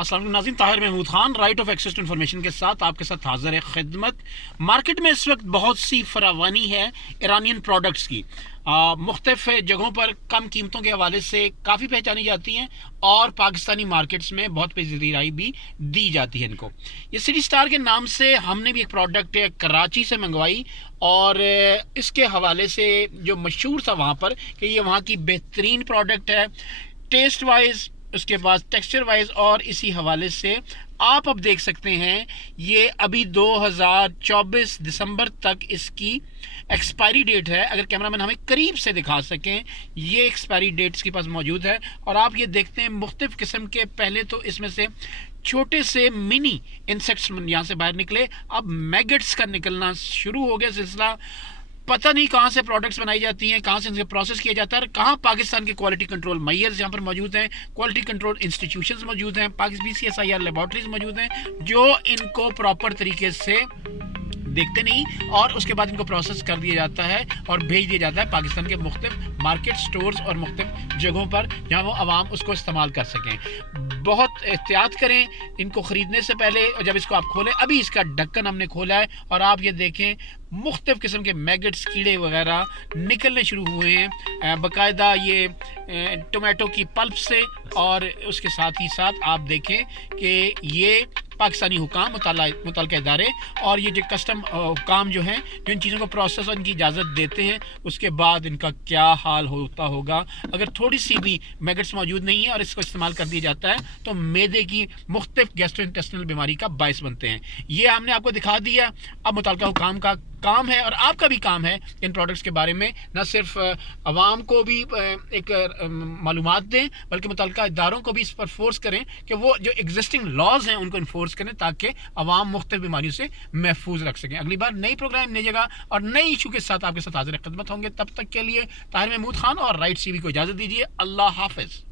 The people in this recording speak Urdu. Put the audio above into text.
السلام علیکم ناظرین، Tahir Mahmood Khan right of access to information کے ساتھ آپ کے ساتھ حاضر ہے خدمت۔ مارکیٹ میں اس وقت بہت سی فراوانی ہے ایرانین پروڈکٹس کی، مختلف جگہوں پر کم قیمتوں کے حوالے سے کافی پہچانی جاتی ہیں اور پاکستانی مارکیٹس میں بہت پذیرائی بھی دی جاتی ہے ان کو۔ یہ سٹی سٹار کے نام سے ہم نے بھی ایک پروڈکٹ کراچی سے منگوائی اور اس کے حوالے سے جو مشہور تھا وہاں پر کہ یہ وہاں کی بہترین پروڈکٹ ہے ٹیسٹ وائز، اس کے بعد ٹیکسچر وائز، اور اسی حوالے سے آپ اب دیکھ سکتے ہیں یہ ابھی 2024 دسمبر تک اس کی ایکسپائری ڈیٹ ہے۔ اگر کیمرہ مین ہمیں قریب سے دکھا سکیں، یہ ایکسپائری ڈیٹ اس کے پاس موجود ہے اور آپ یہ دیکھتے ہیں مختلف قسم کے، پہلے تو اس میں سے چھوٹے سے منی انسیکٹس یہاں سے باہر نکلے، اب میگٹس کا نکلنا شروع ہو گیا سلسلہ۔ پتہ نہیں کہاں سے پروڈکٹس بنائی جاتی ہیں، کہاں سے ان سے پروسیس کیا جاتا ہے، اور کہاں پاکستان کے کوالٹی کنٹرول میئرز یہاں پر موجود ہیں، کوالٹی کنٹرول انسٹیٹیوشنز موجود ہیں، PCSIR لیبارٹریز موجود ہیں جو ان کو پراپر طریقے سے دیکھتے نہیں اور اس کے بعد ان کو پروسیس کر دیا جاتا ہے اور بھیج دیا جاتا ہے پاکستان کے مختلف مارکیٹ سٹورز اور مختلف جگہوں پر جہاں وہ عوام اس کو استعمال کر سکیں۔ بہت احتیاط کریں ان کو خریدنے سے پہلے، اور جب اس کو آپ کھولیں، ابھی اس کا ڈھکن ہم نے کھولا ہے اور آپ یہ دیکھیں مختلف قسم کے میگٹس، کیڑے وغیرہ نکلنے شروع ہوئے ہیں باقاعدہ یہ ٹومیٹو کی پلپ سے، اور اس کے ساتھ ہی ساتھ آپ دیکھیں کہ یہ پاکستانی حکام، متعلقہ ادارے اور یہ جو کسٹم حکام جو ہیں جو ان چیزوں کو پروسیس اور ان کی اجازت دیتے ہیں، اس کے بعد ان کا کیا حال ہوتا ہوگا اگر تھوڑی سی بھی میگٹس موجود نہیں ہیں اور اس کو استعمال کر دیا جاتا ہے تو معدے کی مختلف گیسٹرو انٹسٹینل بیماری کا باعث بنتے ہیں۔ یہ ہم نے آپ کو دکھا دیا، اب متعلقہ حکام کا کام ہے اور آپ کا بھی کام ہے ان پروڈکٹس کے بارے میں نہ صرف عوام کو بھی ایک معلومات دیں بلکہ متعلقہ اداروں کو بھی اس پر فورس کریں کہ وہ جو ایگزسٹنگ لاز ہیں ان کو انفورس کریں تاکہ عوام مختلف بیماریوں سے محفوظ رکھ سکیں۔ اگلی بار نئی پروگرام، نئی جگہ اور نئی ایشو کے ساتھ آپ کے ساتھ حاضر خدمت ہوں گے۔ تب تک کے لیے طاہر محمود خان اور رائٹ سی وی کو اجازت دیجیے۔ اللہ حافظ۔